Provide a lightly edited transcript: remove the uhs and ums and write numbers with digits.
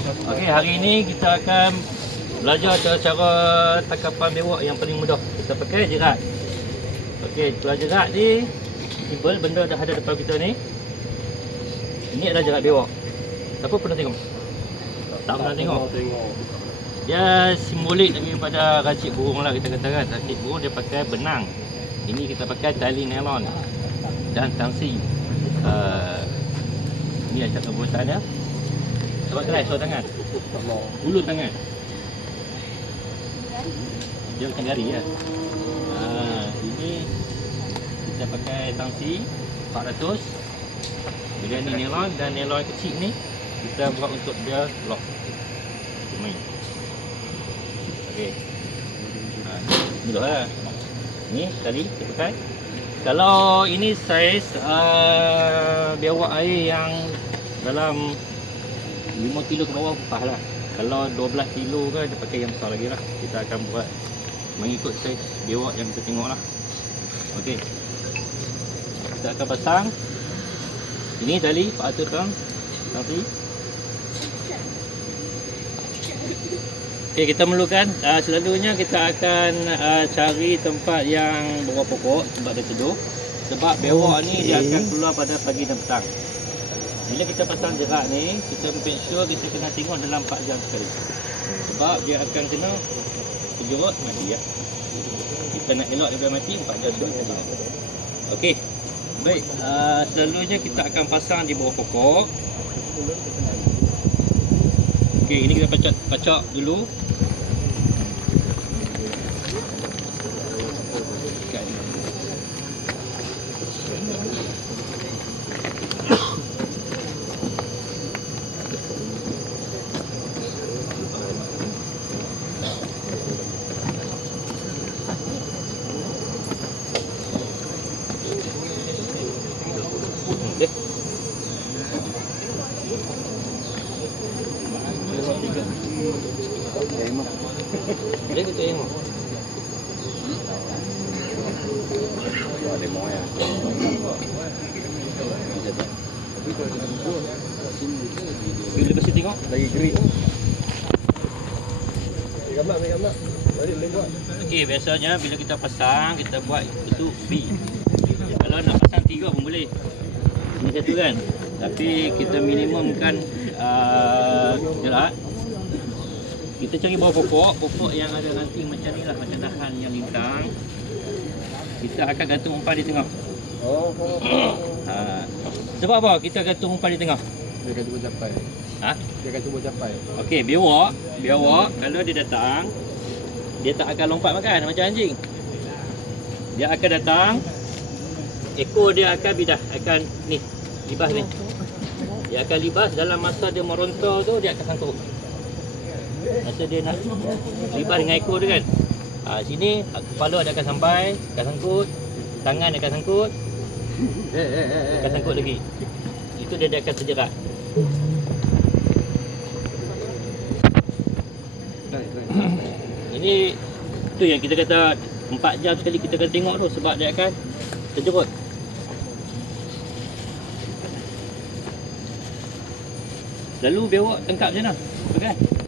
Okey, hari ini kita akan belajar cara tangkapan bewak yang paling mudah. Kita pakai jerat. Okey, kalau jerat ni simple, benda dah ada depan kita ni. Ini adalah jerat bewak. Siapa pernah tengok? Tak pernah tengok. Dia simbolik daripada racik burung lah, kita katakan. Racik burung dia pakai benang. Ini kita pakai tali nylon dan tangsi. Ini acak kebutuhannya. Sebab keras so tangan. Ulur tangan. Dia macam jari ya. Ini kita pakai tangsi 400. Kemudian ni nylon, dan nylon kecil ni kita buat untuk dia lock. Main. Okey. Mudahlah. Ni tali kita pakai. Kalau ini saiz biawak air yang dalam 5 kilo ke bawah pas lah. Kalau 12 kilo ke dia pakai yang besar lagi lah. Kita akan buat mengikut saiz biawak yang kita tengok lah. Okey. Kita akan pasang. Ini tali 400 gram tangsi. Okey, kita memerlukan selalunya kita akan cari tempat yang bawah pokok, tempat dia teduh. Sebab bewak ni dia akan keluar pada pagi dan petang. Bila kita pasang jerat ni, kita make sure kita kena tengok dalam 4 jam sekali. Sebab dia akan kena terjerut mati ya. Kita nak elak daripada mati 4 jam sekali. Okey. Baik, selalunya kita akan pasang di bawah pokok. Okey, ini kita pacak dulu. Dia kita tengok. Ada mau ya. Bila pasti tengok lagi gerik. Gambar. Balik buat. Okey, biasanya bila kita pasang kita buat bentuk V. Kalau nak pasang 3 pun boleh. Ini satu kan. Tapi kita minimumkan jerat. Kita cari bawah pokok yang ada ranting macam ni lah, macam dahan yang lintang. Kita akan gantung umpan di tengah. Sebab apa kita gantung umpan di tengah? Dia akan cuba capai. Dia akan cuba capai. Okey, biawak kalau dia datang, dia tak akan lompat makan macam anjing. Dia akan datang, ekor dia akan bidah, akan ni, libas ni. Dia akan libas, dalam masa dia meronta tu dia akan sangkut. Masa dia nak libas dengan ekor dia kan. Sini kepala dia akan sampai, akan sangkut, tangan dia akan sangkut. Akan sangkut lagi. Itu dia akan terjerat. Ini tu yang kita kata 4 jam sekali kita akan tengok tu, sebab dia akan terjerut. Lalu biawak tangkap macam mana? Kan?